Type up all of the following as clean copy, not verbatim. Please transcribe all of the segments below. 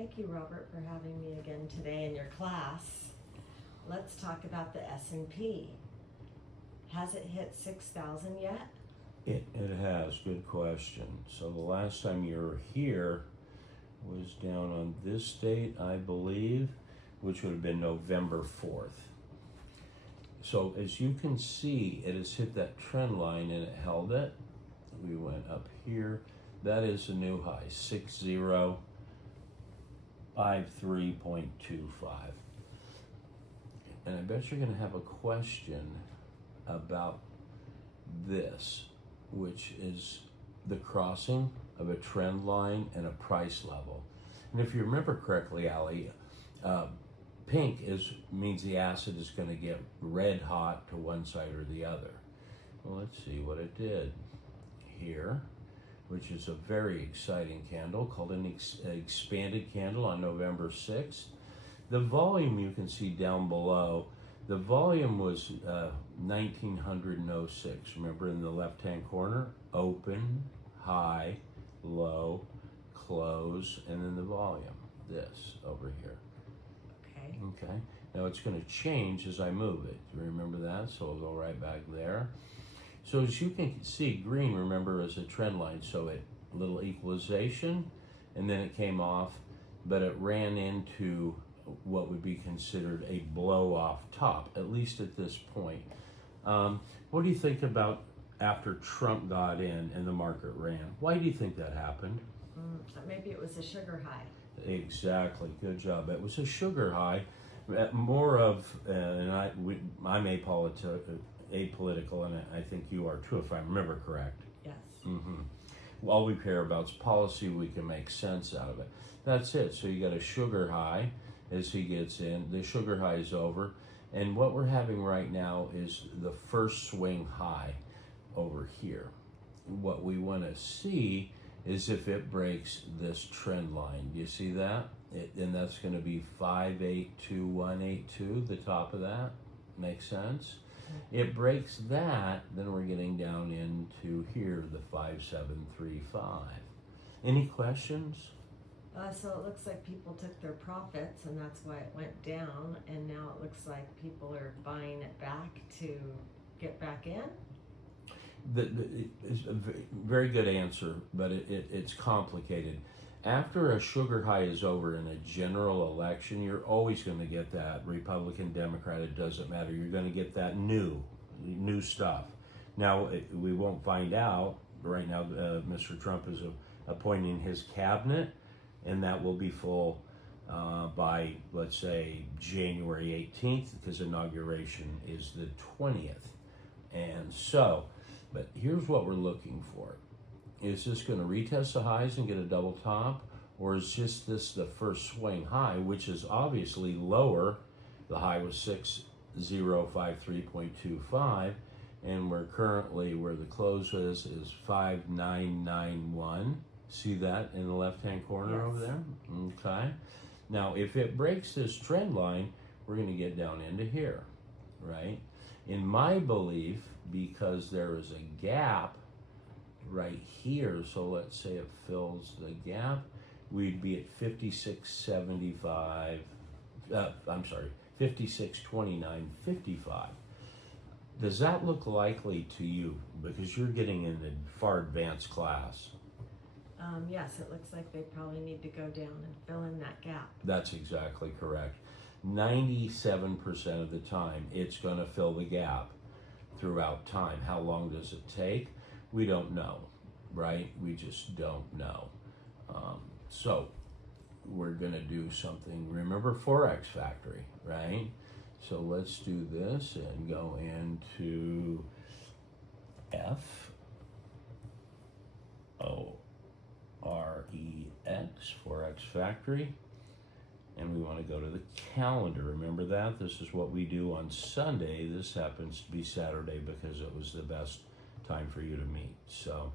Thank you, Robert, for having me again today in your class. Let's talk about the S&P. Has it hit 6,000 yet? It has. Good question. So the last time you were here was down on this date, I believe, which would have been November 4th. So as you can see, it has hit that trend line and it held it. We went up here. That is a new high, 6053.25. And I bet you're going to have a question about this, which is the crossing of a trend line and a price level. And if you remember correctly, Ali, pink means the asset is going to get red hot to one side or the other. Well, let's see what it did here, which is a very exciting candle called an expanded candle on November 6th. The volume you can see down below, the volume was 1906. Remember in the left-hand corner? Open, high, low, close, and then the volume, this over here. Okay. Okay, now it's going to change as I move it. Remember that? So I'll go right back there. So as you can see, green, remember, is a trend line. So it little equalization, and then it came off, but it ran into what would be considered a blow-off top, at least at this point. What do you think about after Trump got in and the market ran? Why do you think that happened? Maybe it was a sugar high. Exactly. Good job. It was a sugar high. More of, and I'm apolitical, and I think you are too, if I remember correct. Yes. All we care about is policy. We can make sense out of it. That's it. So you got a sugar high as he gets in. The sugar high is over. And what we're having right now is the first swing high over here. What we want to see is if it breaks this trend line. Do you see that? And that's going to be 582182, the top of that. Makes sense? It breaks that, then we're getting down into here, the 5735. Any questions? So it looks like people took their profits, and that's why it went down, and now it looks like people are buying it back to get back in? It's a very good answer, but it's complicated. After a sugar high is over in a general election, you're always going to get that Republican, Democrat, it doesn't matter. You're going to get that new stuff. Now, we won't find out. Right now, Mr. Trump is appointing his cabinet, and that will be full by, let's say, January 18th, because inauguration is the 20th. And so, but here's what we're looking for. Is this going to retest the highs and get a double top? Or is just this the first swing high, which is obviously lower? The high was 6053.25, and we're currently, where the close is 5991. See that in the left-hand corner? Yes. Over there? Okay. Now, if it breaks this trend line, we're going to get down into here, right? In my belief, because there is a gap right here, so let's say it fills the gap, we'd be at 5675, 5629.55. Does that look likely to you? Because you're getting in a far advanced class. Yes, it looks like they probably need to go down and fill in that gap. That's exactly correct. 97% of the time, it's going to fill the gap throughout time. How long does it take? We don't know, right? We just don't know. So we're going to do something. Remember Forex Factory, right? So let's do this and go into FOREX, Forex Factory. And we want to go to the calendar. Remember that? This is what we do on Sunday. This happens to be Saturday because it was the best time for you to meet. So,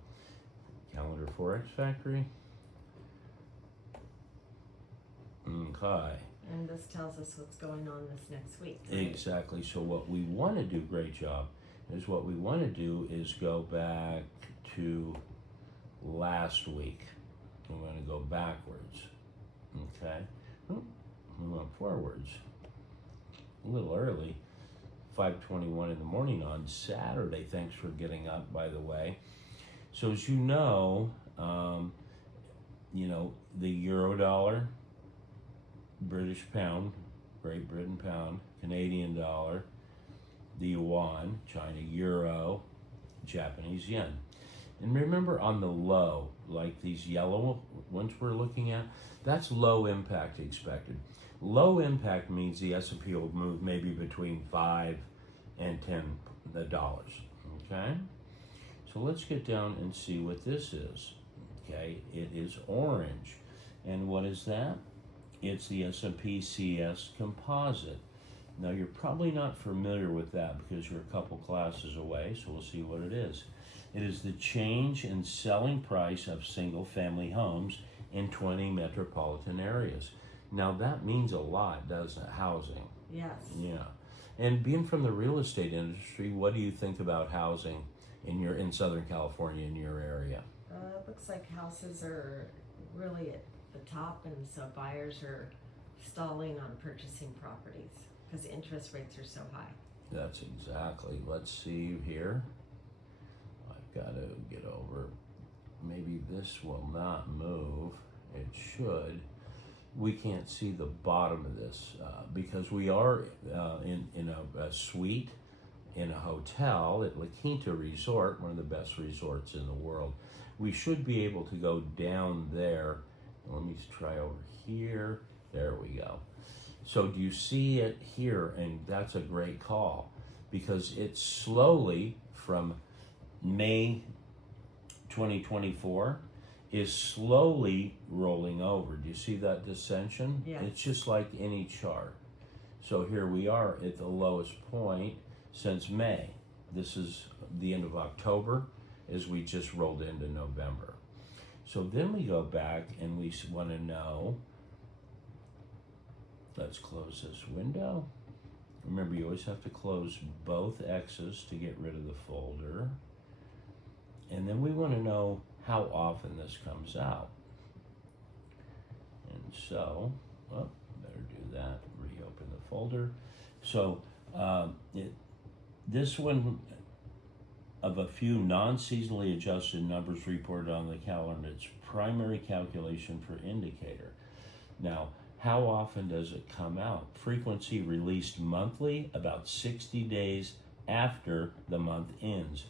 calendar Forex Factory. Okay. And this tells us what's going on this next week. Right? Exactly. So what we want to do, great job, is what we want to do is go back to last week. We're going to go backwards. Okay. Oh, we went forwards a little early. 5:21 in the morning on Saturday. Thanks for getting up, by the way. So as you know the euro dollar, British pound, Great Britain pound, Canadian dollar, the yuan, China euro, Japanese yen. And remember on the low, like these yellow ones we're looking at, that's low impact expected. Low impact means the S&P will move maybe between $5 and $10. Okay? So let's get down and see what this is. Okay, it is orange. And what is that? It's the S&P CS Composite. Now you're probably not familiar with that because you're a couple classes away, so we'll see what it is. It is the change in selling price of single family homes in 20 metropolitan areas. Now that means a lot, doesn't it? Housing. Yes. Yeah. And being from the real estate industry, what do you think about housing in Southern California, in your area? It looks like houses are really at the top, and so buyers are stalling on purchasing properties because interest rates are so high. That's exactly. Let's see here. I've got to get over. Maybe this will not move. It should. We can't see the bottom of this because we are in a suite in a hotel at La Quinta Resort, one of the best resorts in the world. We should be able to go down there. Let me try over here. There we go. So do you see it here? And that's a great call because it's slowly from May 2024 is slowly rolling over. Do you see that dissension? Yeah. It's just like any chart. So here we are at the lowest point since May. This is the end of October as we just rolled into November. So then we go back and we want to know, let's close this window. Remember, you always have to close both X's to get rid of the folder. And then we want to know how often this comes out. And so, well, better do that, reopen the folder. So this one of a few non-seasonally adjusted numbers reported on the calendar, it's primary calculation for indicator. Now, how often does it come out? Frequency released monthly, about 60 days after the month ends.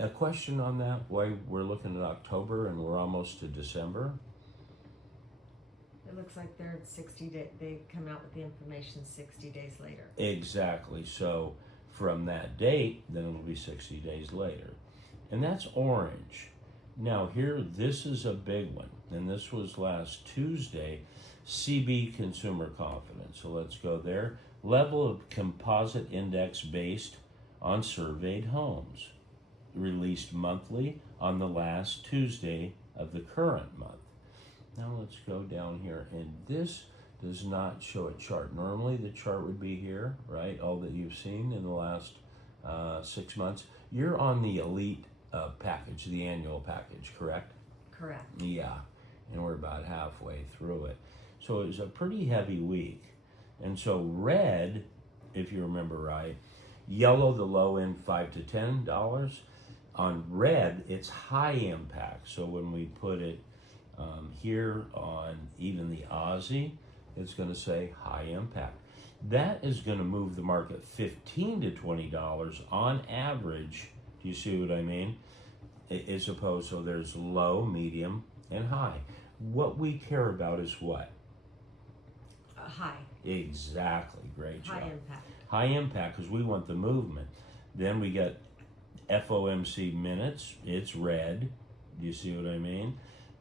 A question on that, why we're looking at October and we're almost to December? It looks like they're at 60 days. They come out with the information 60 days later. Exactly. So from that date, then it'll be 60 days later. And that's orange. Now here, this is a big one. And this was last Tuesday, CB Consumer Confidence. So let's go there. Level of composite index based on surveyed homes. Released monthly on the last Tuesday of the current month. Now let's go down here, and this does not show a chart. Normally the chart would be here, right? All that you've seen in the last 6 months. You're on the elite package, the annual package, correct? Correct. Yeah, and we're about halfway through it. So it was a pretty heavy week. And so red, if you remember right, yellow, the low end, $5 to $10. On red, it's high impact. So when we put it here on even the Aussie, it's going to say high impact. That is going to move the market $15 to $20 on average. Do you see what I mean? As opposed, so there's low, medium, and high. What we care about is what? High. Exactly. Great job. High impact. High impact because we want the movement. Then we get FOMC minutes. It's red. Do you see what I mean?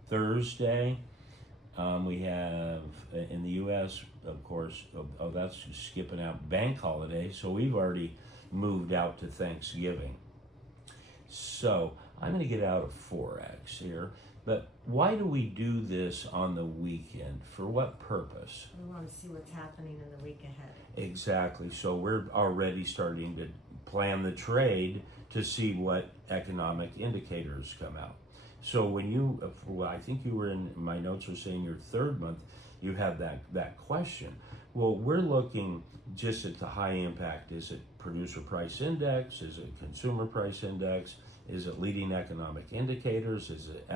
Thursday, we have in the U.S., of course, that's skipping out bank holiday. So we've already moved out to Thanksgiving. So I'm going to get out of Forex here. But why do we do this on the weekend? For what purpose? We want to see what's happening in the week ahead. Exactly. So we're already starting to plan the trade to see what economic indicators come out. So when you, well, I think you were in, my notes are saying your third month, you have that question. Well, we're looking just at the high impact. Is it producer price index? Is it consumer price index? Is it leading economic indicators? Is it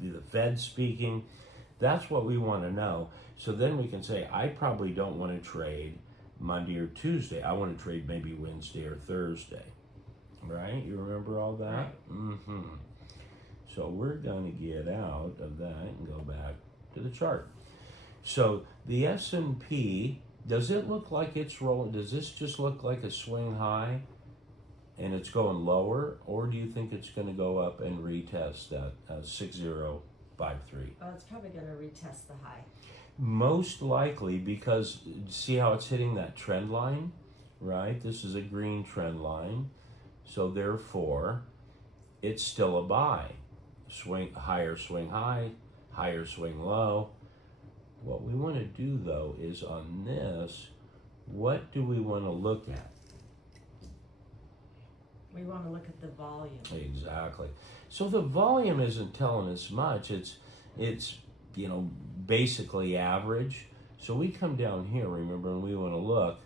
the Fed speaking? That's what we want to know. So then we can say, I probably don't want to trade Monday or Tuesday. I want to trade maybe Wednesday or Thursday. Right? You remember all that? Right. Mm-hmm. So we're going to get out of that and go back to the chart. So the S&P, does it look like it's rolling? Does this just look like a swing high and it's going lower? Or do you think it's going to go up and retest that 6053? Oh, it's probably going to retest the high. Most likely, because see how it's hitting that trend line, right? This is a green trend line. So therefore, it's still a buy. Higher swing high, higher swing low. What we want to do though is on this, what do we want to look at? We want to look at the volume. Exactly. So the volume isn't telling us much. It's basically average. So we come down here, remember, and we want to look.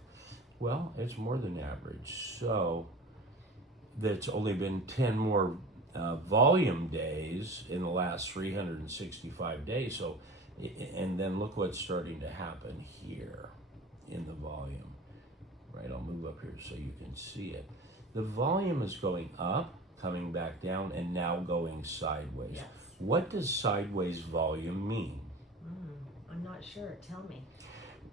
Well, it's more than average. So that's only been 10 more volume days in the last 365 days. So, and then look what's starting to happen here in the volume. Right, I'll move up here so you can see it. The volume is going up, coming back down, and now going sideways. Yes. What does sideways volume mean? I'm not sure. Tell me.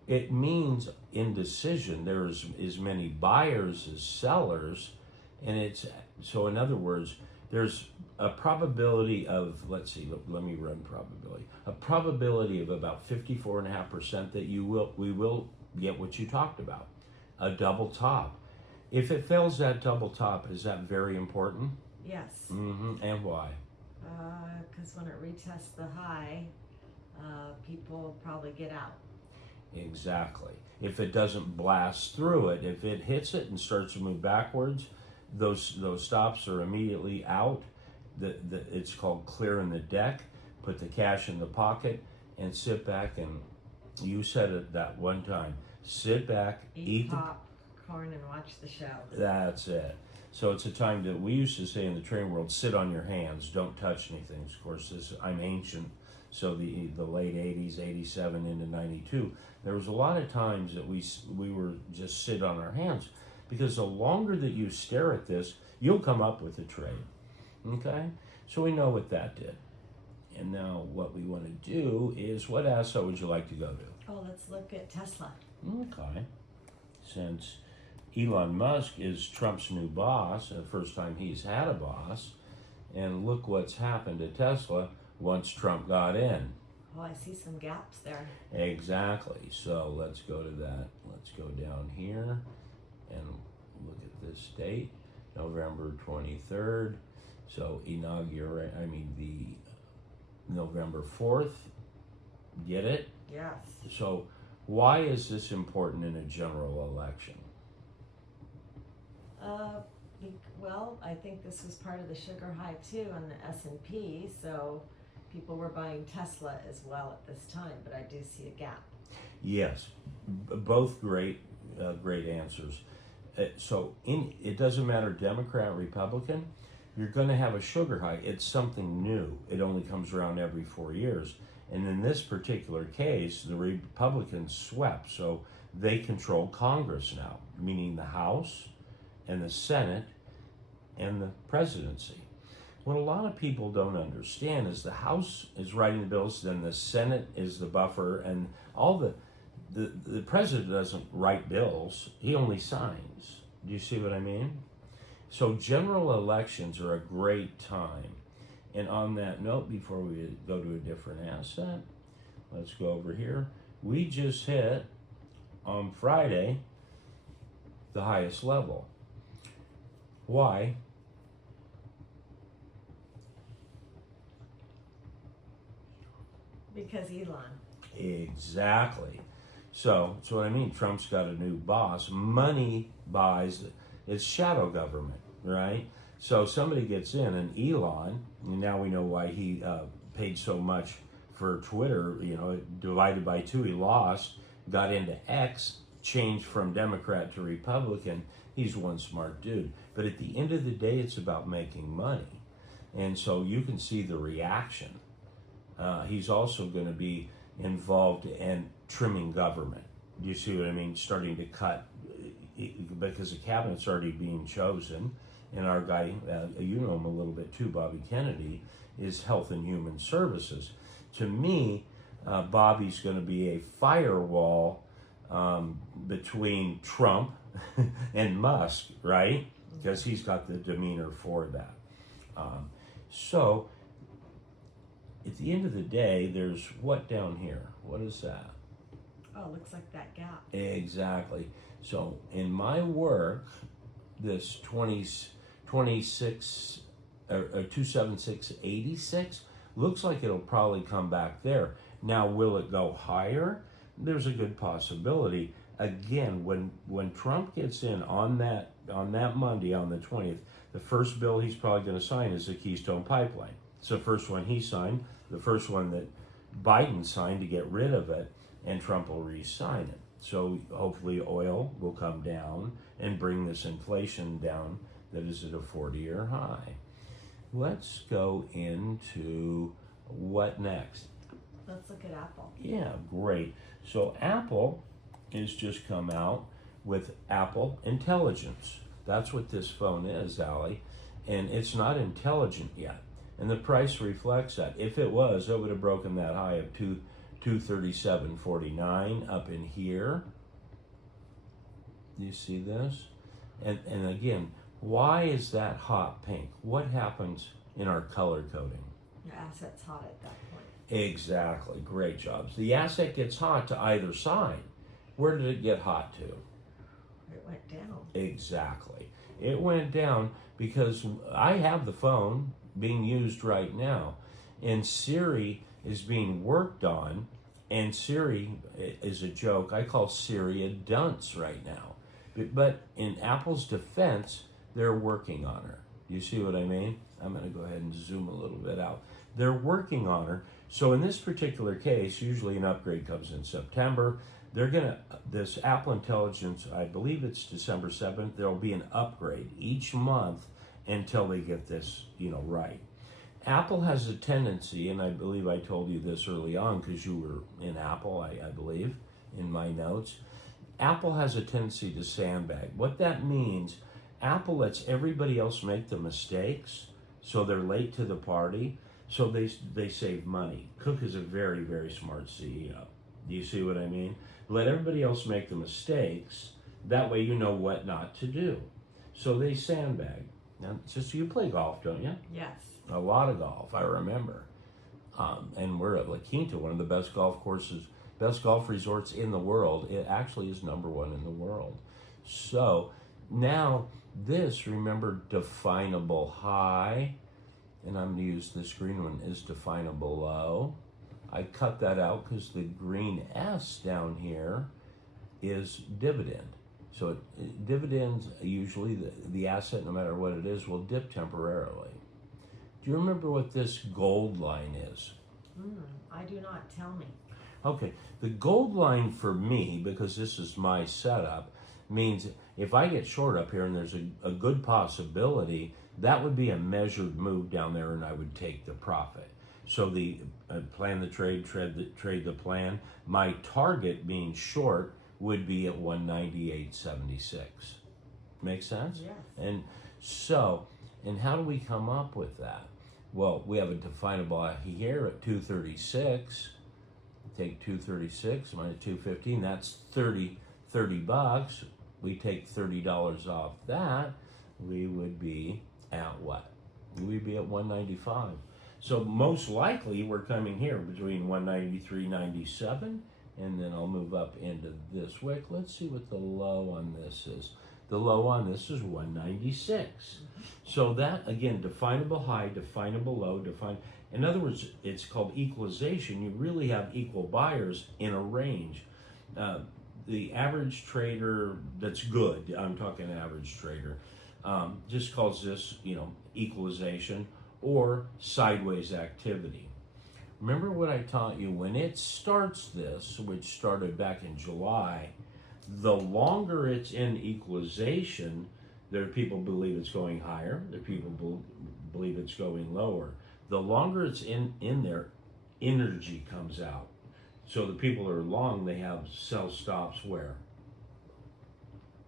It means indecision. There's as many buyers as sellers, and so in other words, there's a probability of, let's see, let me run probability. A probability of about 54.5% that we will get what you talked about, a double top. If it fails that double top, is that very important? Yes. And why? Because when it retests the high, people probably get out. Exactly. If it doesn't blast through it, if it hits it and starts to move backwards, those stops are immediately out. It's called clearing the deck. Put the cash in the pocket and sit back, and you said it that one time. Sit back, eat popcorn and watch the show. That's it. So it's a time that we used to say in the trading world, sit on your hands, don't touch anything. Of course, I'm ancient, so the late 80s, 87 into 92, there was a lot of times that we were just sit on our hands, because the longer that you stare at this, you'll come up with a trade. Okay? So we know what that did. And now what we want to do is, what asset would you like to go to? Oh, let's look at Tesla. Okay. Since Elon Musk is Trump's new boss, the first time he's had a boss, and look what's happened to Tesla once Trump got in. Oh, I see some gaps there. Exactly. So let's go to that. Let's go down here and look at this date, November 23rd. So the November 4th. Get it? Yes. So why is this important in a general election? Well, I think this was part of the sugar high too on the S&P, so people were buying Tesla as well at this time, but I do see a gap. Yes, both great answers. So it doesn't matter Democrat, Republican, you're going to have a sugar high. It's something new. It only comes around every 4 years. And in this particular case, the Republicans swept, so they control Congress now, meaning the House and the Senate and the presidency. What a lot of people don't understand is the House is writing the bills, then the Senate is the buffer, and all the president doesn't write bills, he only signs. Do you see what I mean? So general elections are a great time. And on that note, before we go to a different asset, let's go over here. We just hit, on Friday, the highest level. Why? Because Elon. Exactly. So that's what I mean. Trump's got a new boss. Money buys, it's shadow government, right? So somebody gets in, and Elon, and now we know why he paid so much for Twitter, divided by 2, he lost, got into X, changed from Democrat to Republican. He's one smart dude. But at the end of the day, it's about making money. And so you can see the reaction. He's also going to be involved in trimming government. You see what I mean? Starting to cut, because the cabinet's already being chosen. And our guy, you know him a little bit too, Bobby Kennedy, is Health and Human Services. To me, Bobby's going to be a firewall between Trump and Musk, right? Because he's got the demeanor for that. So, at the end of the day, there's what down here? What is that? Oh, it looks like that gap. Exactly. So, in my work, this 27686 looks like it'll probably come back there. Now, will it go higher? There's a good possibility. Again, when Trump gets in on that Monday, on the 20th, the first bill he's probably going to sign is the Keystone Pipeline. It's the first one he signed, the first one that Biden signed to get rid of it, and Trump will re-sign it. So hopefully oil will come down and bring this inflation down that is at a 40-year high. Let's go into what next? Let's look at Apple. Yeah, great. So Apple has just come out with Apple Intelligence. That's what this phone is, Allie. And it's not intelligent yet. And the price reflects that. If it was, it would have broken that high of 237.49 up in here. You see this? And again, why is that hot pink? What happens in our color coding? Your asset's hot at that point. Exactly. Great jobs. The asset gets hot to either side. Where did it get hot to? It went down. Exactly. It went down because I have the phone being used right now, and Siri is being worked on, and Siri is a joke. I call Siri a dunce right now. But in Apple's defense, they're working on her. You see what I mean? I'm going to go ahead and zoom a little bit out. They're working on her. So in this particular case, usually an upgrade comes in September. They're going to, this Apple Intelligence, I believe it's December 7th, there'll be an upgrade each month until they get this, right. Apple has a tendency, and I believe I told you this early on because you were in Apple, I believe, in my notes. Apple has a tendency to sandbag. What that means, Apple lets everybody else make the mistakes, so they're late to the party, so they save money. Cook is a very, very smart CEO. Do you see what I mean? Let everybody else make the mistakes. That way you know what not to do. So they sandbag. Now, just you play golf, don't you? Yes. A lot of golf, I remember. And we're at La Quinta, one of the best golf courses, best golf resorts in the world. It actually is #1 in the world. So now this, remember, definable high, and I'm going to use this green one, is definable low. I cut that out because the green S down here is dividend. So dividends, usually the asset, no matter what it is, will dip temporarily. Do you remember what this gold line is? I do not. Tell me. Okay, the gold line for me, because this is my setup, means if I get short up here and there's a good possibility, that would be a measured move down there and I would take the profit. So the plan the trade, trade the plan. My target being short would be at 198.76. Make sense? Yes. And so, and how do we come up with that? Well, we have a definable here at 236. Take 236 minus 215. That's 30 bucks. We take $30 off that. We would be at what? We'd be at 195. So most likely we're coming here between 193.97, and then I'll move up into this wick. Let's see what the low on this is. The low on this is 196. So that, again, definable high, definable low, in other words, it's called equalization. You really have equal buyers in a range. The average trader that's good, I'm talking average trader, just calls this, equalization or sideways activity. Remember what I taught you? When it starts this, which started back in July, the longer it's in equalization, there are people who believe it's going higher, there are people who believe it's going lower. The longer it's in there, energy comes out. So the people who are long, they have sell stops where?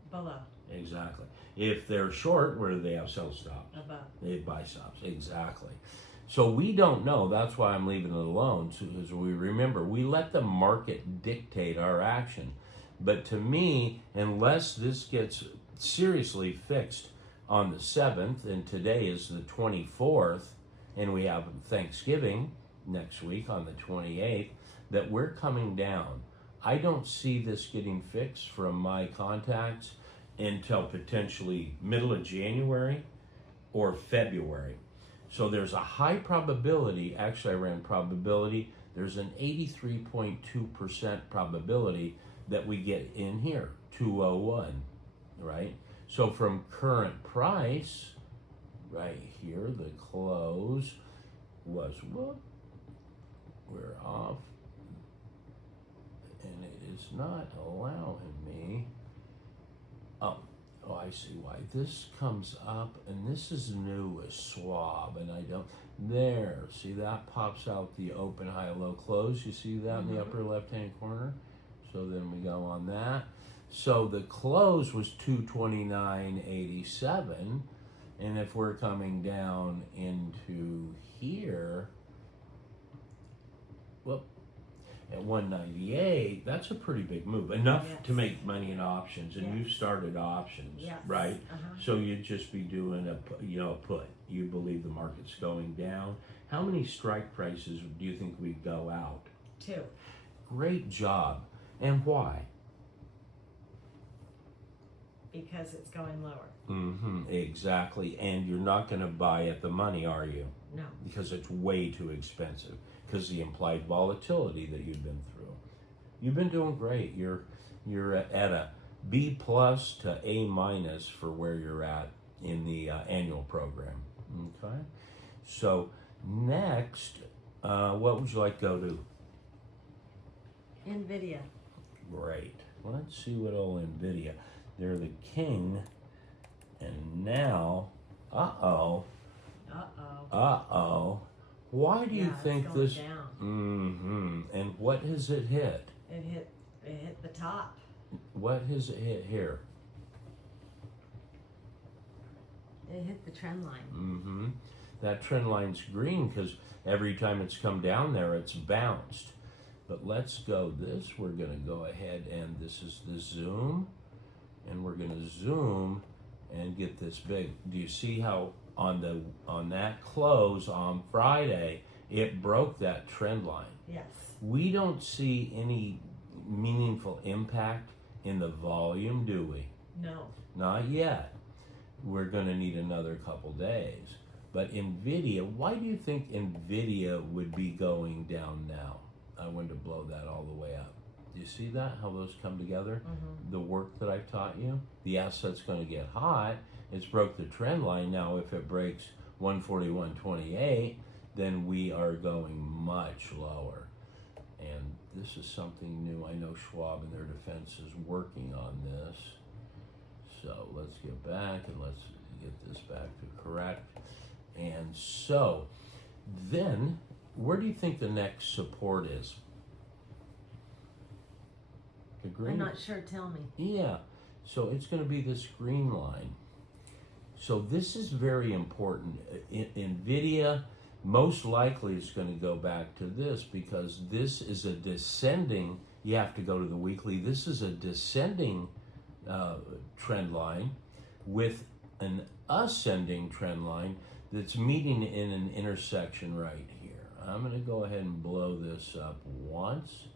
Below. Exactly. If they're short, where do they have sell stops? Above. They have buy stops. Exactly. So we don't know. That's why I'm leaving it alone. So as we remember, we let the market dictate our action. But to me, unless this gets seriously fixed on the 7th, and today is the 24th, and we have Thanksgiving next week on the 28th, that we're coming down. I don't see this getting fixed from my contacts until potentially middle of January or February. So there's a high probability, actually I ran probability, there's an 83.2% probability that we get in here, 201, right? So from current price, right here, the close was, whoop, we're off, and it is not allowing me. Oh, I see why. This comes up, and this is new with Schwab, and I don't, there, see that pops out the open, high, low, close. You see that in the upper left-hand corner? So then we go on that. So the close was 229.87, and if we're coming down into here, whoop, at 198, that's a pretty big move. Enough to make money in options, and you've started options, right? So you'd just be doing a put. You believe the market's going down. How many strike prices do you think we go out? 2. Great job. And why? Because it's going lower. Exactly. And you're not going to buy at the money, are you? No. Because it's way too expensive. Because the implied volatility that you've been through. You've been doing great. You're at a B plus to A minus for where you're at in the annual program. Okay. So next, what would you like to go to? NVIDIA. Great. Let's see what old NVIDIA. They're the king, and now, uh-oh. Why do you think it's going this? Down. And what has it hit? It hit the top. What has it hit here? It hit the trend line. That trend line's green because every time it's come down there, it's bounced. But let's go this. We're going to go ahead, and this is the zoom, and we're going to zoom and get this big. Do you see how on that close on Friday it broke that trend line? Yes. We don't see any meaningful impact in the volume, do we? No. Not yet. We're going to need another couple days. But NVIDIA, why do you think NVIDIA would be going down now? I wanted to blow that all the way up. Do you see that, how those come together? The work that I've taught you? The asset's going to get hot. It's broke the trend line. Now, if it breaks 141.28, then we are going much lower. And this is something new. I know Schwab in their defense is working on this. So let's get back and let's get this back to correct. And so then, where do you think the next support is? The green? I'm not sure. Tell me. Yeah. So it's going to be this green line. So this is very important. NVIDIA most likely is going to go back to this because this is a descending, you have to go to the weekly, this is a descending trend line with an ascending trend line that's meeting in an intersection right here. I'm going to go ahead and blow this up once.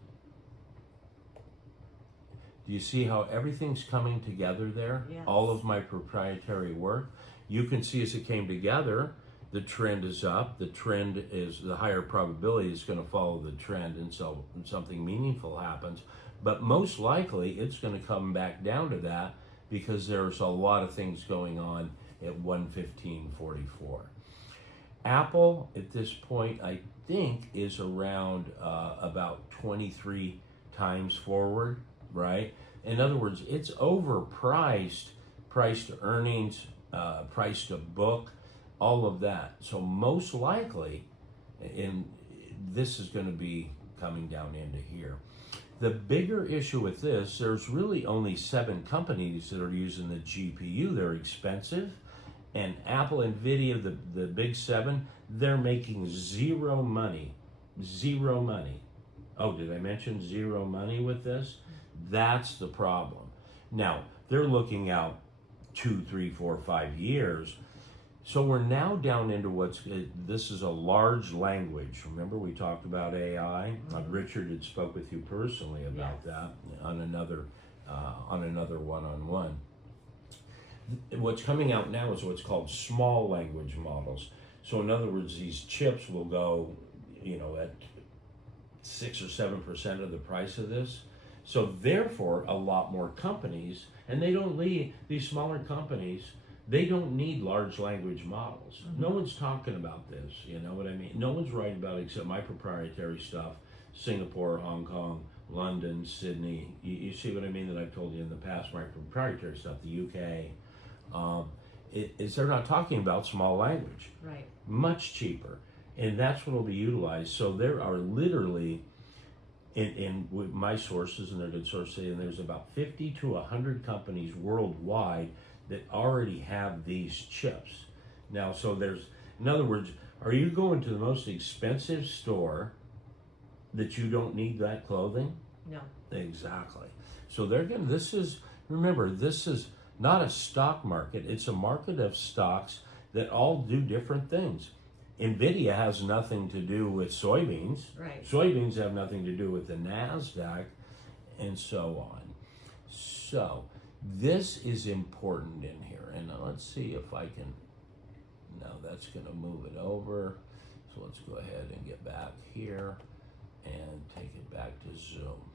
Do you see how everything's coming together there? Yes. All of my proprietary work. You can see as it came together, the trend is up. The trend is, the higher probability is going to follow the trend, and so something meaningful happens. But most likely, it's going to come back down to that because there's a lot of things going on at 115.44. Apple, at this point, I think is around about 23 times forward, right? In other words, it's overpriced, price to earnings, price to book, all of that. So most likely, this is going to be coming down into here. The bigger issue with this, there's really only 7 companies that are using the GPU. They're expensive, and Apple, Nvidia, the big 7, they're making zero money. Zero money. Oh, did I mention zero money with this? That's the problem. Now, they're looking out 2, 3, 4, 5 years. So we're now down into this is a large language. Remember we talked about AI? Richard had spoke with you personally about that on another one-on-one. What's coming out now is what's called small language models. So in other words, these chips will go, at 6 or 7% of the price of this. So therefore, a lot more companies, and these smaller companies, they don't need large language models. No one's talking about this, you know what I mean? No one's writing about it except my proprietary stuff, Singapore, Hong Kong, London, Sydney. You see what I mean that I've told you in the past, my proprietary stuff, the UK. They're not talking about small language. Right. Much cheaper. And that's what will be utilized. So there are literally, in my sources, and they're good sources, saying there's about 50 to 100 companies worldwide that already have these chips. Now, so in other words, are you going to the most expensive store that you don't need that clothing? No. Exactly. So this is not a stock market, it's a market of stocks that all do different things. Nvidia has nothing to do with soybeans. Right. Soybeans have nothing to do with the NASDAQ, and so on. So, this is important in here. And let's see if I can, no, that's going to move it over. So let's go ahead and get back here and take it back to Zoom.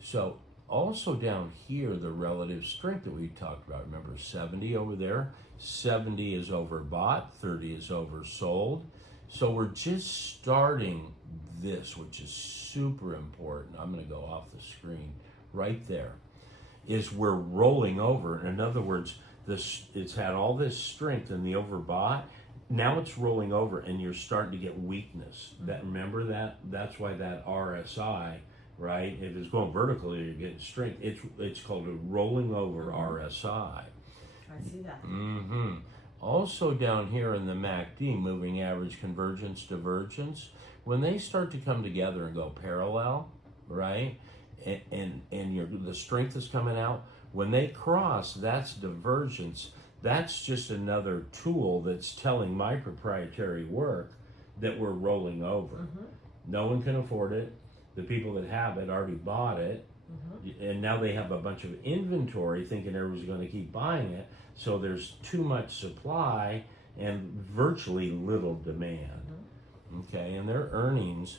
So, also down here, the relative strength that we talked about. Remember, 70 over there. 70 is overbought, 30 is oversold. So we're just starting this, which is super important. I'm going to go off the screen right there. Is we're rolling over. In other words, it's had all this strength in the overbought. Now it's rolling over, and you're starting to get weakness. Remember that? That's why that RSI, right? If it's going vertically, you're getting strength. It's called a rolling over RSI. I see that. Also down here in the MACD, moving average convergence divergence, when they start to come together and go parallel, right, and the strength is coming out, when they cross, that's divergence. That's just another tool that's telling my proprietary work that we're rolling over. No one can afford it. The people that have it already bought it. And now they have a bunch of inventory thinking everybody's going to keep buying it. So there's too much supply and virtually little demand. Okay, and their earnings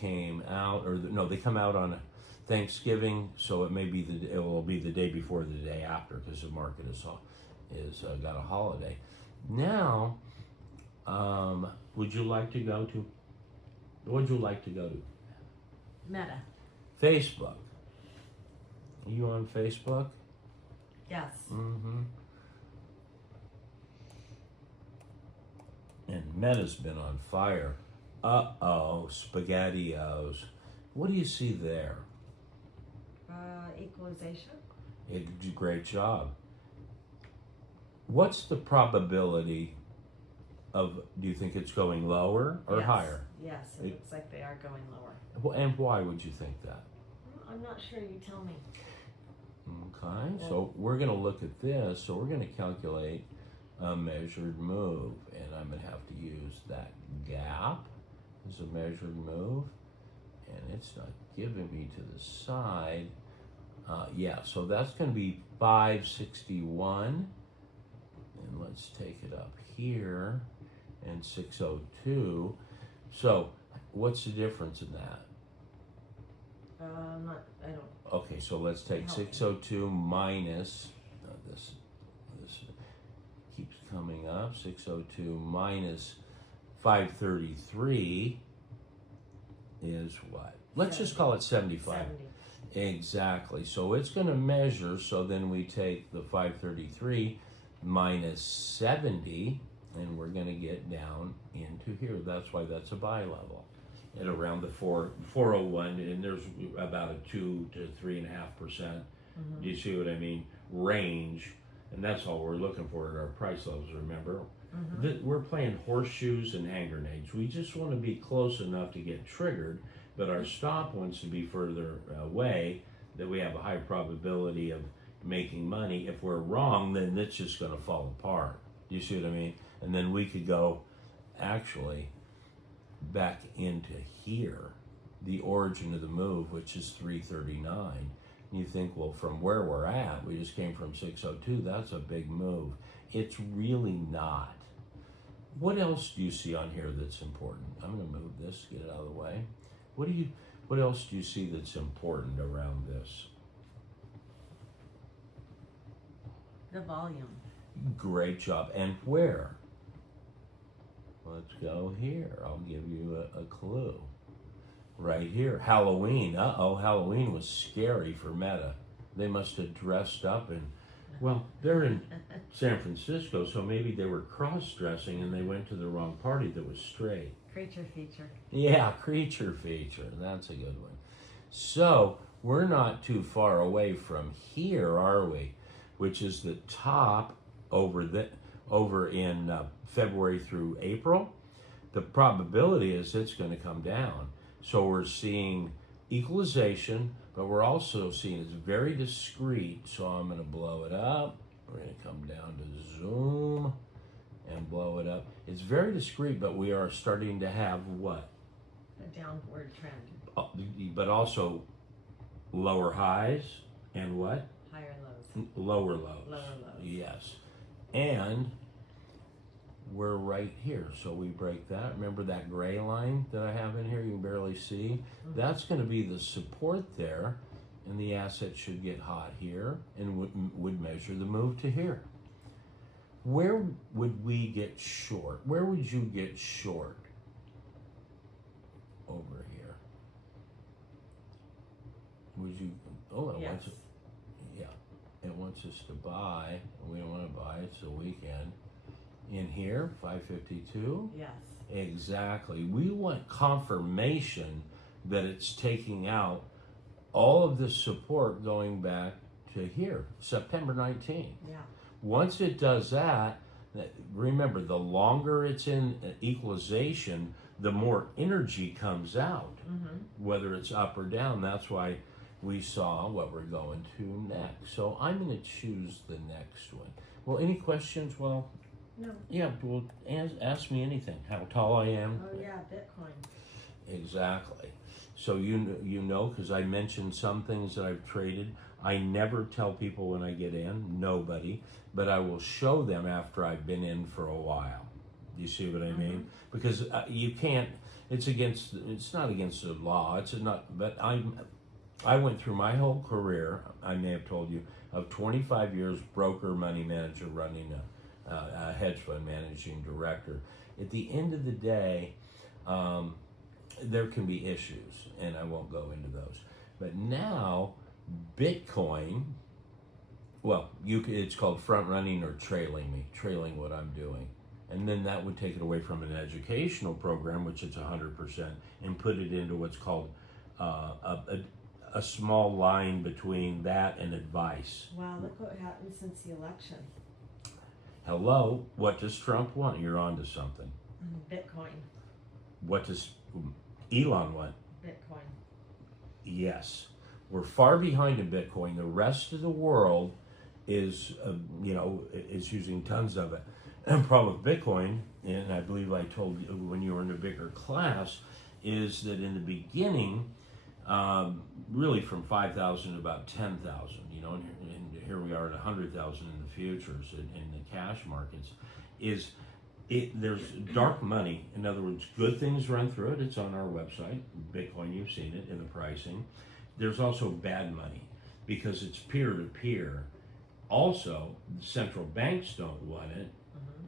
came out, they come out on Thanksgiving, so it will be the day before the day after because the market is got a holiday. Now, would you like to go to? What would you like to go to? Meta. Facebook. Are you on Facebook? Yes. And Meta's been on fire. SpaghettiOs. What do you see there? Equalization. Great job. What's the probability do you think it's going lower or higher? Yes, it looks like they are going lower. And why would you think that? I'm not sure, you tell me. Okay, so we're going to look at this. So we're going to calculate a measured move. And I'm going to have to use that gap as a measured move. And it's not giving me to the side. So that's going to be 561. And let's take it up here. And 602. So what's the difference in that? I don't. Okay, so let's take 602 minus, this keeps coming up, 602 minus 533 is what? Let's just call it 75. 70. Exactly. So it's going to measure. So then we take the 533 minus 70, and we're going to get down into here. That's why that's a buy level at around the 401, and there's about a 2 to 3.5%. Do you see what I mean? Range, and that's all we're looking for at our price levels. Remember, we're playing horseshoes and hand grenades. We just want to be close enough to get triggered, but our stop wants to be further away, that we have a high probability of making money. If we're wrong, then it's just going to fall apart. Do you see what I mean? And then we could go actually back into here, the origin of the move, which is 339. And you think, well, from where we're at, we just came from 602, that's a big move. It's really not. What else do you see on here that's important? I'm going to move this, get it out of the way. What else do you see that's important around this? The volume. Great job. And where? Let's go here. I'll give you a clue. Right here. Halloween. Uh-oh, Halloween was scary for Meta. They must have dressed up and, well, they're in San Francisco, so maybe they were cross-dressing and they went to the wrong party that was straight. Creature feature. Yeah, creature feature. That's a good one. So, we're not too far away from here, are we? Which is the top over in February through April. The probability is it's going to come down. So we're seeing equalization, but we're also seeing it's very discrete. So I'm going to blow it up. We're going to come down to zoom and blow it up. It's very discrete, but we are starting to have what? A downward trend. But also lower highs and what? Higher lows. Lower lows. Lower lows. Yes. And we're right here. So we break that. Remember that gray line that I have in here you can barely see? That's going to be the support there, and the asset should get hot here and would measure the move to here. Where would we get short? Where would you get short? Over here. Would you? Oh, it wants it. Yeah, it wants us to buy. We don't want to buy. It's the weekend. In here, 552. Yes. Exactly. We want confirmation that it's taking out all of this support going back to here, September 19. Yeah. Once it does that, remember, the longer it's in equalization, the more energy comes out, whether it's up or down. That's why we saw what we're going to next. So I'm going to choose the next one. Well, any questions? Well, No. yeah, well, ask me anything. How tall I am. Oh yeah, Bitcoin. Exactly. So you know, because I mentioned some things that I've traded. I never tell people when I get in, nobody, but I will show them after I've been in for a while. You see what I mean? Because you can't. It's not against the law. It's not. But I went through my whole career. I may have told you of 25 years broker, money manager, running a hedge fund, managing director. At the end of the day, there can be issues, and I won't go into those. But now, Bitcoin, well, it's called front running or trailing what I'm doing. And then that would take it away from an educational program, which is 100%, and put it into what's called a small line between that and advice. Wow, look what happened since the election. Hello, what does Trump want? You're on to something. Bitcoin. What does Elon want? Bitcoin. Yes. We're far behind in Bitcoin. The rest of the world is using tons of it. And the problem with Bitcoin, and I believe I told you when you were in a bigger class, is that in the beginning, really from 5,000 to about 10,000, and here we are at 100,000 in the futures in the cash markets, there's dark money. In other words, good things run through it. It's on our website, Bitcoin, you've seen it in the pricing. There's also bad money because it's peer-to-peer. Also, central banks don't want it,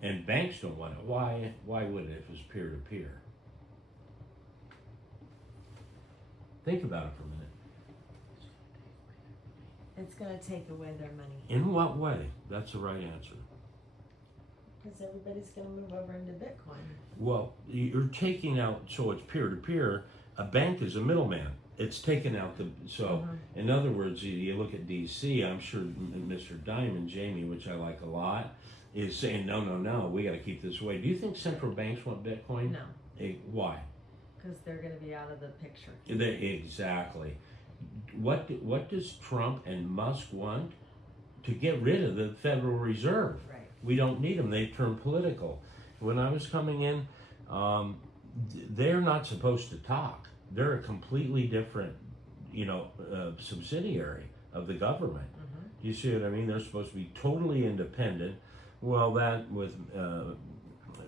And banks don't want it. Why would it if it's peer to peer? Think about it for a minute. It's gonna take away their money. In what way? That's the right answer. Because everybody's gonna move over into Bitcoin. Well, you're taking out, so it's peer to peer. A bank is a middleman. It's taken out the, so in other words, you look at DC, I'm sure Mr. Diamond, Jamie, which I like a lot, is saying, no, we got to keep this away. Do you think central banks want Bitcoin? No, Why? because they're gonna be out of the picture. Exactly. What does Trump and Musk want? To get rid of the Federal Reserve. Right. We don't need them. They've turned political. When I was coming in, they're not supposed to talk. They're a completely different, subsidiary of the government. You see what I mean? They're supposed to be totally independent. Well, that with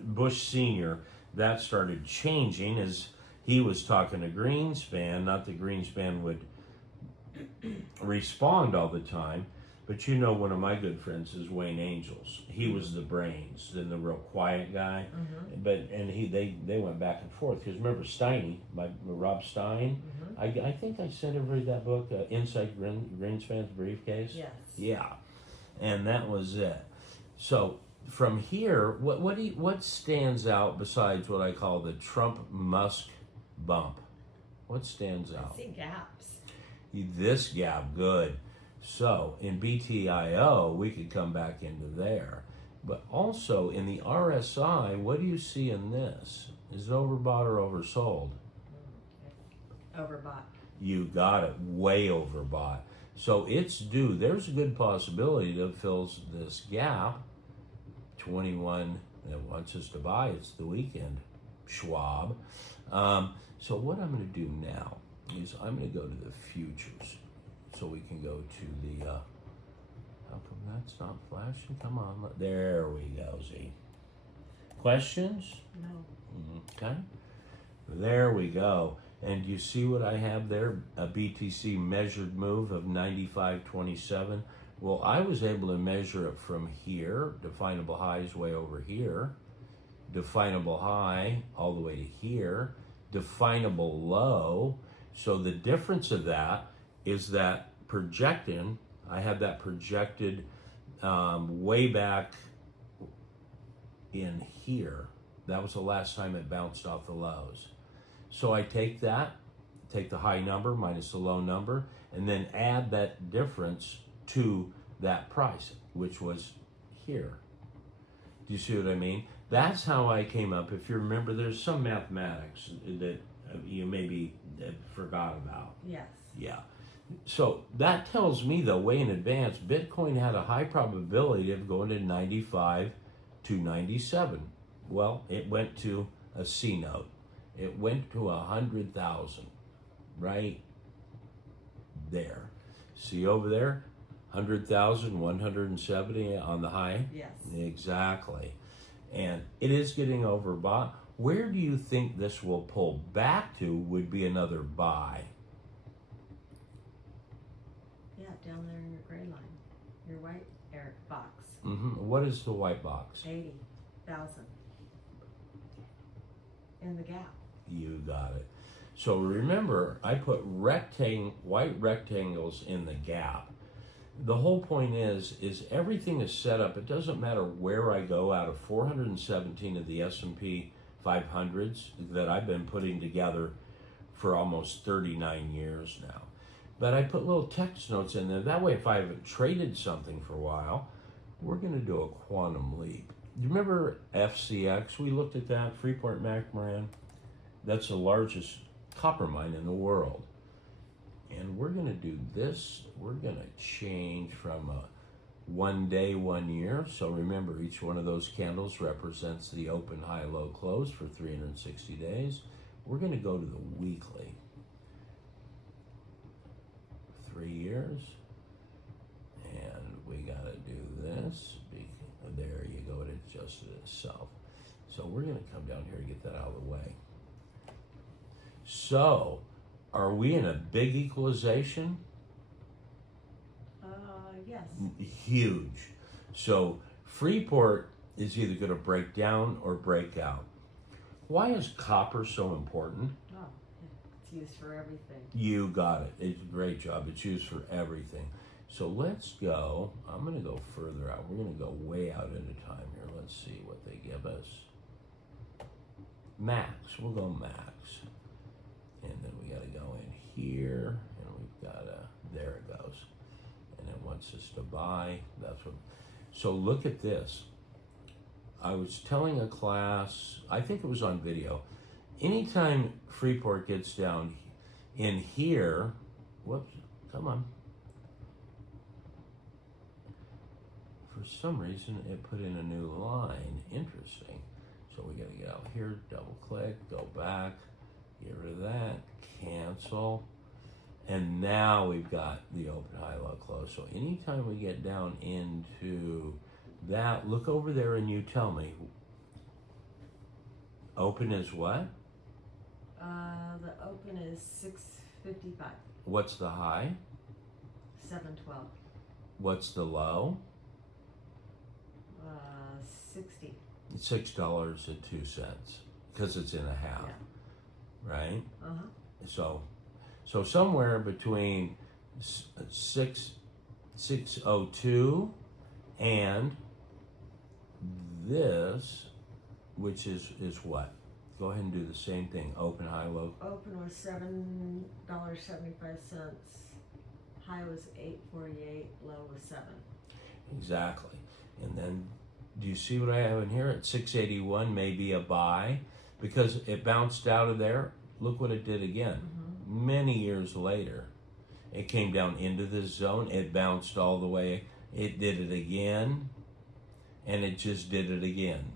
Bush Sr., that started changing as he was talking to Greenspan. Not that Greenspan would respond all the time, but one of my good friends is Wayne Angels. He was the brains and the real quiet guy, they went back and forth because remember Steiny, Rob Stein. I think I sent everybody that book, Inside Greenspan's Briefcase. Yes. Yeah, and that was it. So from here, what stands out besides what I call the Trump Musk bump? What stands out? I see gaps. This gap, good. So in BTIO, we could come back into there. But also in the RSI, what do you see in this? Is it overbought or oversold? Overbought. You got it, way overbought. So it's due. There's a good possibility that it fills this gap. 21 that wants us to buy. It's the weekend. Schwab. So what I'm going to do now is I'm going to go to the futures. So we can go to the, how come that's not flashing? Come on, there we go, Z. Questions? No. Okay. There we go. And you see what I have there? A BTC measured move of 95.27. Well, I was able to measure it from here. Definable high is way over here. Definable high all the way to here. Definable low. So the difference of that is that projecting, I have that projected way back in here. That was the last time it bounced off the lows. So I take that, take the high number minus the low number, and then add that difference to that price, which was here. Do you see what I mean? That's how I came up. If you remember, there's some mathematics that you maybe forgot about. Yes. Yeah. So that tells me, though, way in advance, Bitcoin had a high probability of going to 95 to 97. Well, it went to a C note. It went to 100,000, right there. See over there? 100,000, 170 on the high? Yes. Exactly. And it is getting overbought. Where do you think this will pull back to would be another buy? Yeah, down there in your gray line. Your white box. What is the white box? 80,000. In the gap. You got it. So remember, I put white rectangles in the gap. The whole point is everything is set up. It doesn't matter where I go out of 417 of the S&P 500s that I've been putting together for almost 39 years now. But I put little text notes in there. That way, if I haven't traded something for a while, we're going to do a quantum leap. You remember FCX? We looked at that, Freeport-McMoRan. That's the largest copper mine in the world. And we're going to do this. We're going to change from a 1 day, 1 year. So remember, each one of those candles represents the open, high, low, close for 360 days. We're going to go to the weekly. 3 years. And we got to do this. There you go. It adjusted itself. So we're going to come down here and get that out of the way. So, are we in a big equalization? Yes. Huge. So Freeport is either going to break down or break out. Why is copper so important? Oh, it's used for everything. You got it. It's a great job. It's used for everything. So let's go. I'm going to go further out. We're going to go way out into time here. Let's see what they give us. Max. We'll go max. And then we got to go in here. And we've got to, there it goes. And it wants us to buy. That's what. So look at this. I was telling a class, I think it was on video, anytime Freeport gets down in here, whoops, come on. For some reason, it put in a new line. Interesting. So we got to get out here, double click, go back, get rid of that, cancel. And now we've got the open, high, low, close. So anytime we get down into that, look over there and you tell me. Open is what? The open is 655. What's the high? 712. What's the low? 60. It's $6.02 because it's in a half, Yeah. right? Uh-huh. So somewhere between 602 and this, which is what? Go ahead and do the same thing. Open, high, low. Open was $7.75. High was $8.48. Low was 7. Exactly. And then, do you see what I have in here? At 681, maybe a buy, because it bounced out of there. Look what it did again. Mm-hmm. Many years later, it came down into this zone. It bounced all the way. It did it again, and it just did it again.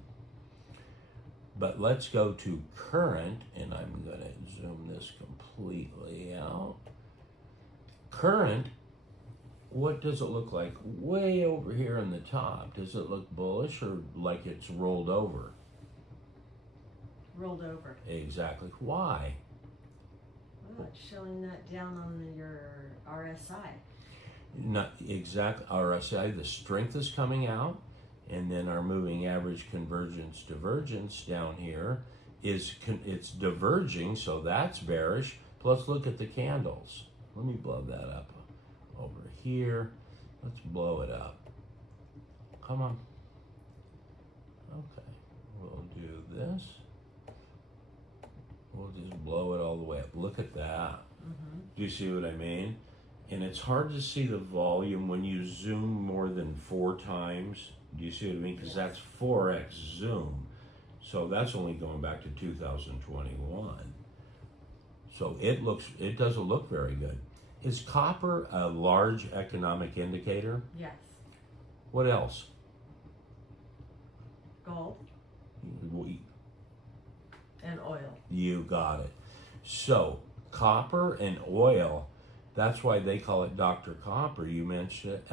But let's go to current, and I'm going to zoom this completely out. Current, what does it look like? Way over here in the top. Does it look bullish or like it's rolled over? Rolled over. Exactly. Why? Oh, it's showing that down on your RSI. Not exact RSI. The strength is coming out, and then our moving average convergence divergence down here is it's diverging, so that's bearish. Plus, look at the candles. Let me blow that up over here. Let's blow it up. Come on. Okay, we'll do this. We'll just blow it all the way up. Look at that. Mm-hmm. Do you see what I mean? And it's hard to see the volume when you zoom more than 4 times. Do you see what I mean? Because that's 4x zoom. So that's only going back to 2021. So it doesn't look very good. Is copper a large economic indicator? Yes. What else? Gold We- and oil. You got it. So copper and oil, that's why they call it Dr. Copper. You mentioned it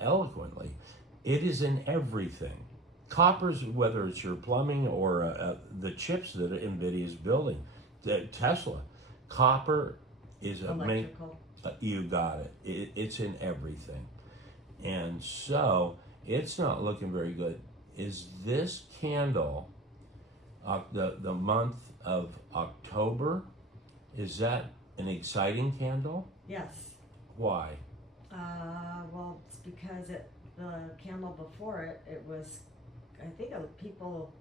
eloquently. It is in everything. Copper's, whether it's your plumbing or the chips that NVIDIA is building, Tesla, copper is a main. Electrical. You got it. It's in everything. And so it's not looking very good. Is this candle, the month of October, is that an exciting candle? Yes. Why? Well, it's because the candle before it was, I think people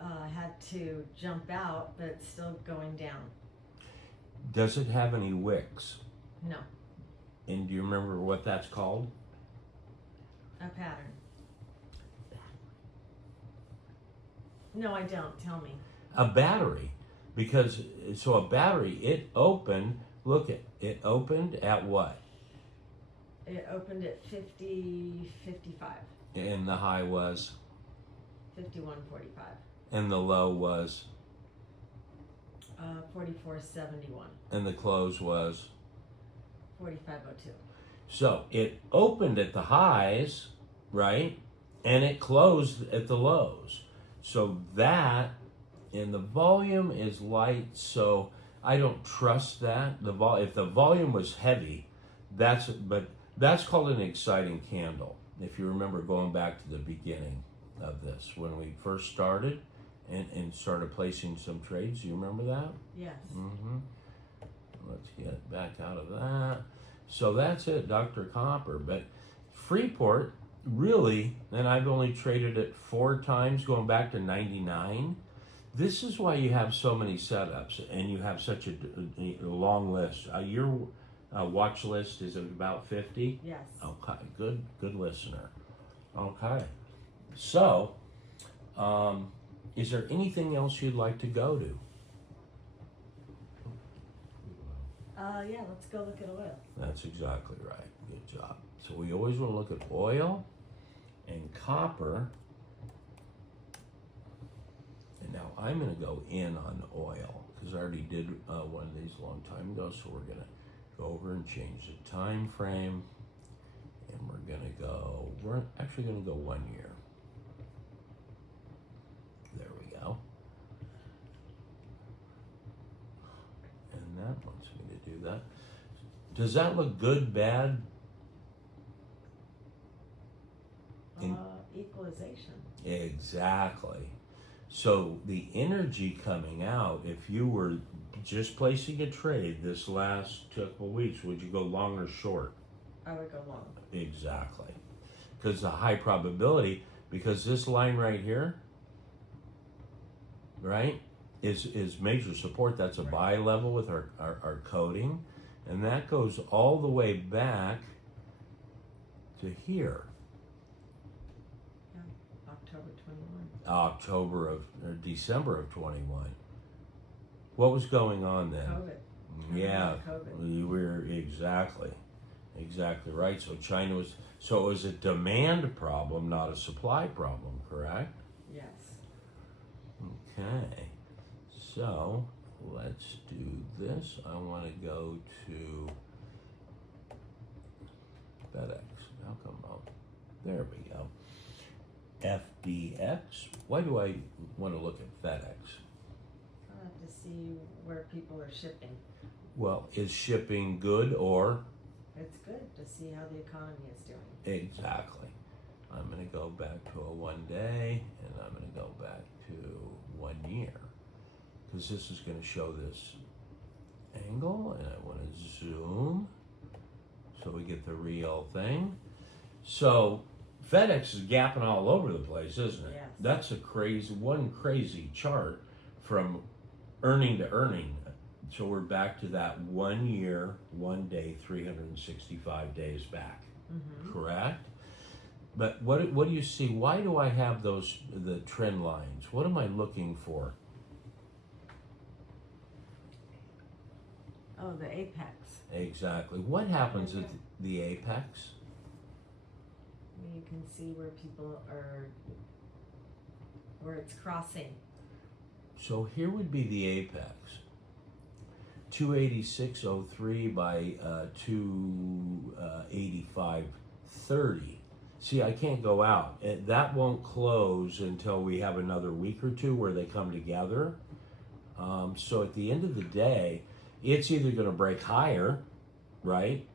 had to jump out, but it's still going down. Does it have any wicks? No, And do you remember what that's called? a pattern. No, I don't. Tell me. A battery. Because, so a battery, it opened, look at, it opened at what? It opened at 50.55, And the high was? 51.45, And the low was? 44.71, And the close was? 45.02. So it opened at the highs, right? And it closed at the lows. So that, and the volume is light, so I don't trust that. If the volume was heavy, that's called an exciting candle. If you remember going back to the beginning. of this when we first started and started placing some trades. You remember that? Yes. Mm-hmm. Let's get back out of that. So that's it, Dr. Copper. But Freeport, really, and I've only traded it 4 times going back to 99. This is why you have so many setups and you have such a long list. Your watch list is about 50? Yes. Okay, good listener. Okay. So, is there anything else you'd like to go to? Yeah, let's go look at oil. That's exactly right. Good job. So we always want to look at oil and copper. And now I'm going to go in on oil because I already did one of these a long time ago. So we're going to go over and change the time frame. And we're actually going to go 1 year. There we go. And that wants me to do that. Does that look good, bad? Equalization. Exactly. So the energy coming out, if you were just placing a trade this last couple of weeks, would you go long or short? I would go long. Exactly. Because the high probability, because this line right here, right, is major support. That's a buy level with our coding. And that goes all the way back to here. Yeah, October 21. December of 21. What was going on then? COVID. Yeah, COVID. you were exactly right. So so it was a demand problem, not a supply problem, correct? Yes. Okay, so let's do this. I want to go to FedEx. How come? Oh, there we go. FDX. Why do I want to look at FedEx? I'll have to see where people are shipping. Well, is shipping good or? It's good to see how the economy is doing. Exactly. I'm going to go back to a 1 day and I'm going to go back to 1 year because this is going to show this angle and I want to zoom so we get the real thing. So FedEx is gapping all over the place, isn't it? Yes. That's a crazy chart from earning to earning. So we're back to that 1 year, 1 day, 365 days back, correct? But what do you see? Why do I have the trend lines? What am I looking for? Oh, the apex. Exactly. What happens at the apex? You can see where people are, where it's crossing. So here would be the apex. 286.03 by 285.30. See, I can't go out. That won't close until we have another week or two where they come together. So at the end of the day, it's either going to break higher, right?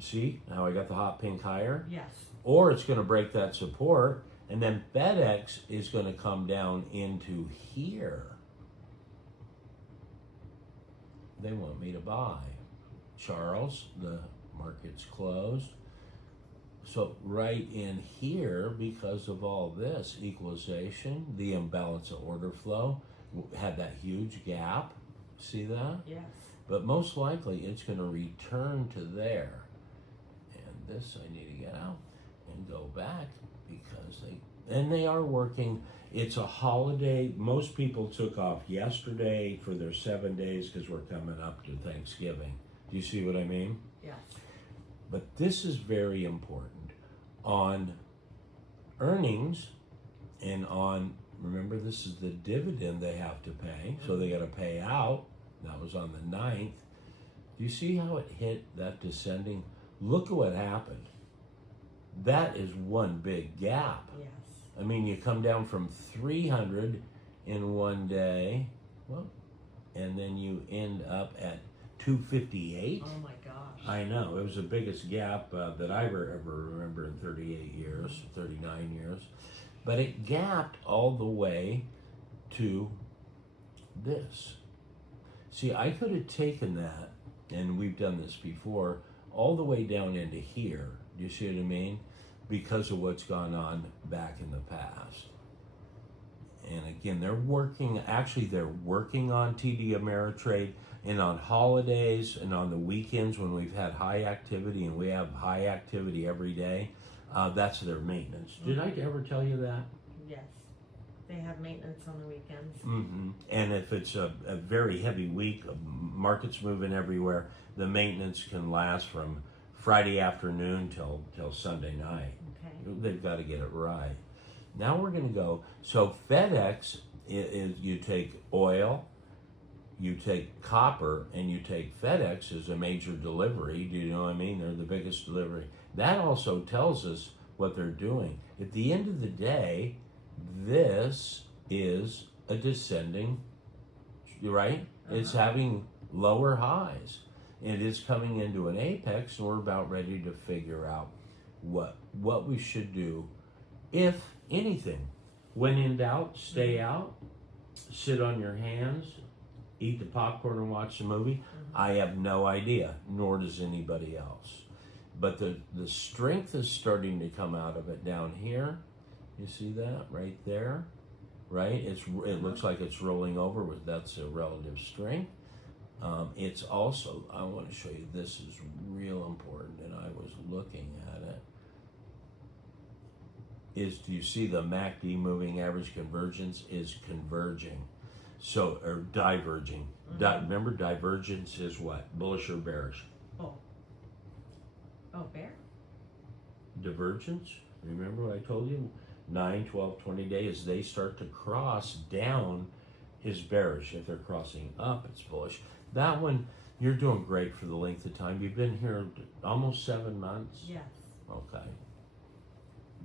See how I got the hot pink higher? Yes. Or it's going to break that support, and then FedEx is going to come down into here. They want me to buy. Charles, the market's closed. So right in here, because of all this equalization, the imbalance of order flow, had that huge gap. See that? Yes. But most likely it's going to return to there. And this I need to get out and go back because they are working. It's a holiday. Most people took off yesterday for their 7 days because we're coming up to Thanksgiving. Do you see what I mean? Yes. But this is very important. On earnings and on, remember this is the dividend they have to pay, so they got to pay out. That was on the 9th. Do you see how it hit that descending? Look at what happened. That is one big gap. Yes. I mean, you come down from 300 in 1 day, well, and then you end up at 258. Oh my gosh. I know, it was the biggest gap that I ever remember in 38 years, 39 years. but it gapped all the way to this. See, I could have taken that, and we've done this before, all the way down into here. Do you see what I mean? Because of what's gone on back in the past. And again, they're working on TD Ameritrade, and on holidays and on the weekends when we've had high activity, and we have high activity every day, that's their maintenance. Did I ever tell you that? Yes. They have maintenance on the weekends. Mm-hmm. And if it's a very heavy week, market's moving everywhere, the maintenance can last from Friday afternoon till Sunday night. Okay. They've got to get it right. Now we're going to go. So FedEx is you take oil, you take copper, and you take FedEx as a major delivery. Do you know what I mean? They're the biggest delivery. That also tells us what they're doing. At the end of the day, this is a descending, right? It's having lower highs. It is coming into an apex, and we're about ready to figure out what we should do, if anything. When in doubt, stay out, sit on your hands, eat the popcorn and watch the movie. I have no idea, nor does anybody else. But the strength is starting to come out of it down here. You see that right there, right? It looks like it's rolling over with, that's a relative strength. It's also, I want to show you, this is real important, and I was looking at it. Do you see the MACD moving average convergence is converging? So, or diverging. Remember, divergence is what? Bullish or bearish? Oh, bear? Divergence, remember what I told you? 9, 12, 20 days, they start to cross down is bearish. If they're crossing up, it's bullish. That one, you're doing great for the length of time. You've been here almost 7 months? Yes. Okay.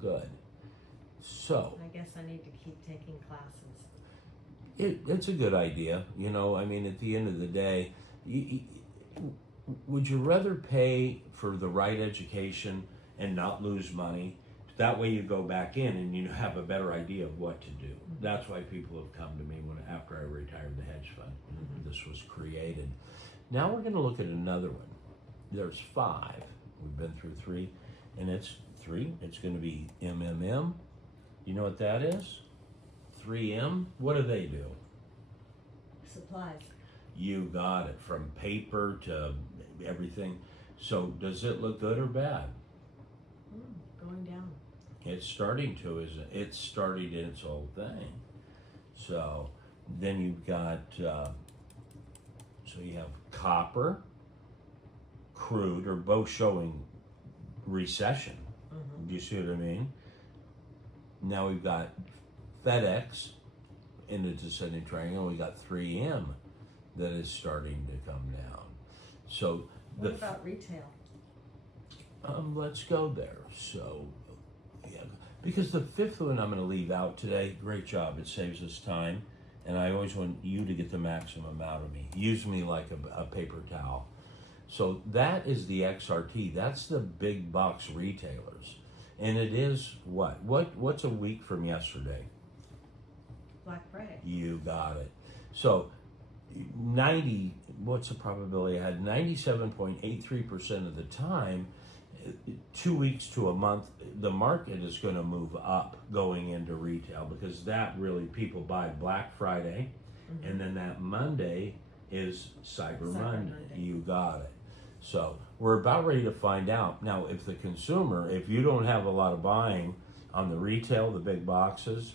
Good. So. I guess I need to keep taking classes. It's a good idea. You know, I mean, at the end of the day, would you rather pay for the right education and not lose money? That way you go back in and you have a better idea of what to do. That's why people have come to me after I retired the hedge fund. This was created. Now we're going to look at another one. There's 5. We've been through 3, and it's 3. It's going to be MMM. You know what that is? 3M. What do they do? Supplies. You got it. From paper to everything. So does it look good or bad? Going down. It's starting to, isn't it? It's started its whole thing. So then you've got, so you have copper, crude, are both showing recession. Do you see what I mean? Now we've got FedEx in the descending triangle. We got 3M that is starting to come down. So what about retail? Let's go there. So, yeah, because the 5th one I'm going to leave out today. Great job. It saves us time. And I always want you to get the maximum out of me. Use me like a paper towel. So that is the XRT. That's the big box retailers. And it is what? What's a week from yesterday? Black Friday. You got it. So what's the probability? I had 97.83% of the time, 2 weeks to a month, the market is going to move up going into retail, because that really, people buy Black Friday, and then that Monday is Cyber Monday. You got it. So we're about ready to find out. Now, if the consumer, if you don't have a lot of buying on the retail, the big boxes,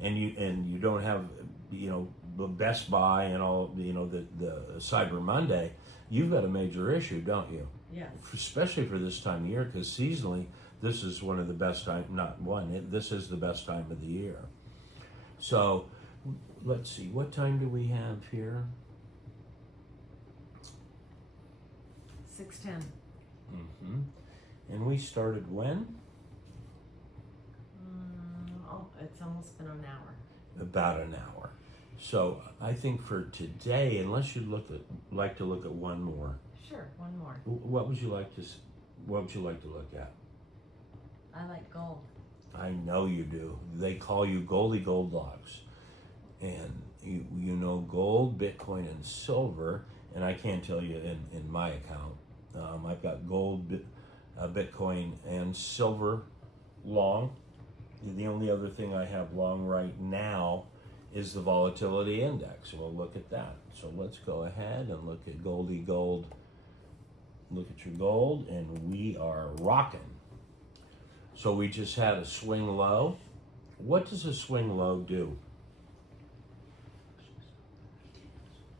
and you don't have, you know, the Best Buy and all, you know, the Cyber Monday, you've got a major issue, don't you? Yes. Especially for this time of year, because seasonally, this is one of the best time, this is the best time of the year. So, let's see, what time do we have here? 6:10. And we started when? It's almost been an hour. About an hour. So I think for today, unless you'd like to look at one more. Sure, one more. What would you like to look at? I like gold. I know you do. They call you Goldie Goldilocks. And you know gold, Bitcoin, and silver. And I can tell you in my account, I've got gold, Bitcoin, and silver long. The only other thing I have long right now is the volatility index. We'll look at that. So let's go ahead and look at Goldie Gold. Look at your gold, and we are rocking. So we just had a swing low. What does a swing low do?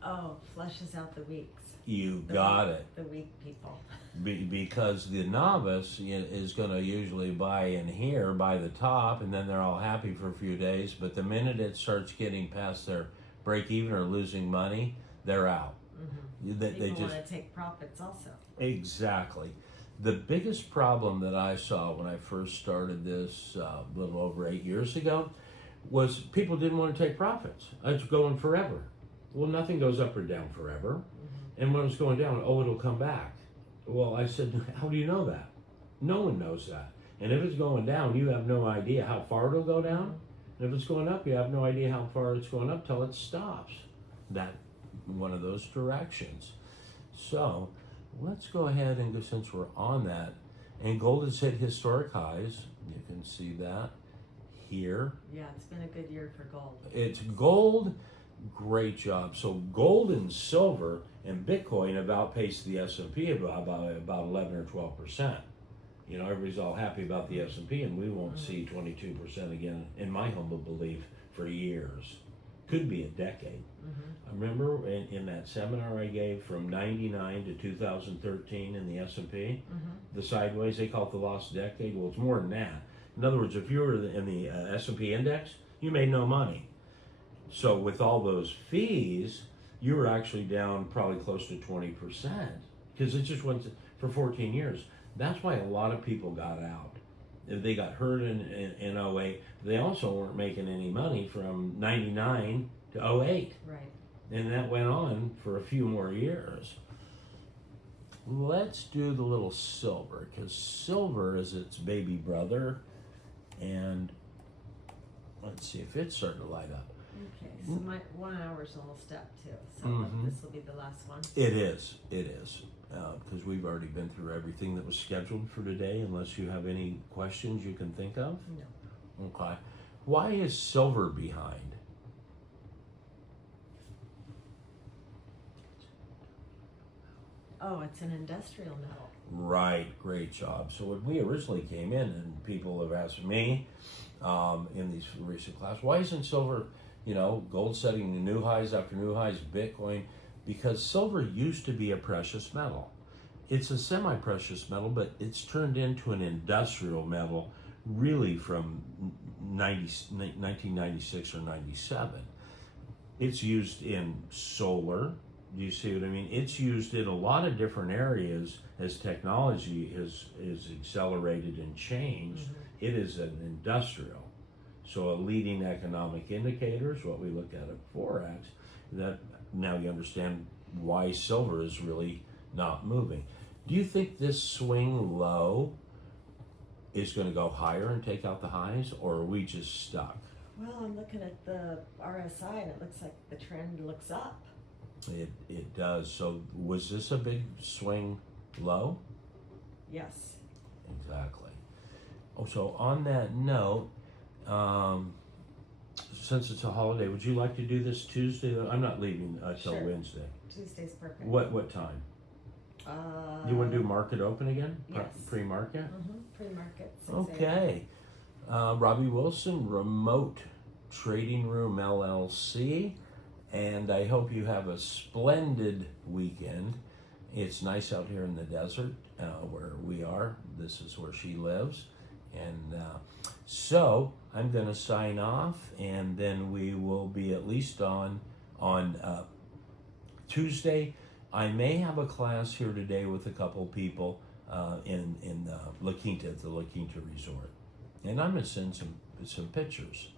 Oh, flushes out the weaks. You got it. The weak people. Because the novice is going to usually buy in here, buy the top, and then they're all happy for a few days. But the minute it starts getting past their break even or losing money, they're out. Mm-hmm. They People just want to take profits also. Exactly. The biggest problem that I saw when I first started this a little over 8 years ago was people didn't want to take profits. It's going forever. Well, nothing goes up or down forever. Mm-hmm. And when it's going down, oh, it'll come back. Well, I said, how do you know that? No one knows that. And if it's going down, you have no idea how far it'll go down. And if it's going up, you have no idea how far it's going up till it stops. That one of those directions. So let's go ahead and go, since we're on that, and gold has hit historic highs. You can see that here. Yeah, it's been a good year for gold. It's gold. Great job. So gold and silver and Bitcoin have outpaced the S&P about 11 or 12%. You know, everybody's all happy about the S&P, and we won't see 22% again, in my humble belief, for years. Could be a decade. I remember in that seminar I gave from 99 to 2013 in the S&P, the sideways, they call it the lost decade. Well, it's more than that. In other words, if you were in the S&P index, you made no money. So with all those fees, you were actually down probably close to 20% because it just went for 14 years. That's why a lot of people got out. They got hurt in 08. They also weren't making any money from 99 to 08. Right. And that went on for a few more years. Let's do the little silver, because silver is its baby brother. And let's see if it's starting to light up. Okay, so my 1 hour's almost up too. So this will be the last one. It is. Because we've already been through everything that was scheduled for today, unless you have any questions you can think of. No. Okay. Why is silver behind? Oh, it's an industrial metal. Right, great job. So when we originally came in, and people have asked me in these recent classes, why isn't silver, gold setting new highs after new highs, Bitcoin? Because silver used to be a precious metal. It's a semi-precious metal, but it's turned into an industrial metal really from 1996 or 97. It's used in solar. Do you see what I mean? It's used in a lot of different areas as technology is accelerated and changed. It is an industrial. So a leading economic indicator is what we look at Forex. That now you understand why silver is really not moving. Do you think this swing low is going to go higher and take out the highs, or are we just stuck? Well, I'm looking at the RSI and it looks like the trend looks up. It does. So was this a big swing low? Yes. Exactly. Oh, so on that note, since it's a holiday, would you like to do this Tuesday? I'm not leaving till Sure. Wednesday. Tuesday's perfect. What time? You want to do market open again? Yes. Pre-market? Pre-market. 6 a.m. Okay. Robbie Wilson, Remote Trading Room LLC. And I hope you have a splendid weekend. It's nice out here in the desert where we are. This is where she lives. And so I'm going to sign off, and then we will be at least on Tuesday. I may have a class here today with a couple people in La Quinta, at the La Quinta Resort. And I'm going to send some pictures.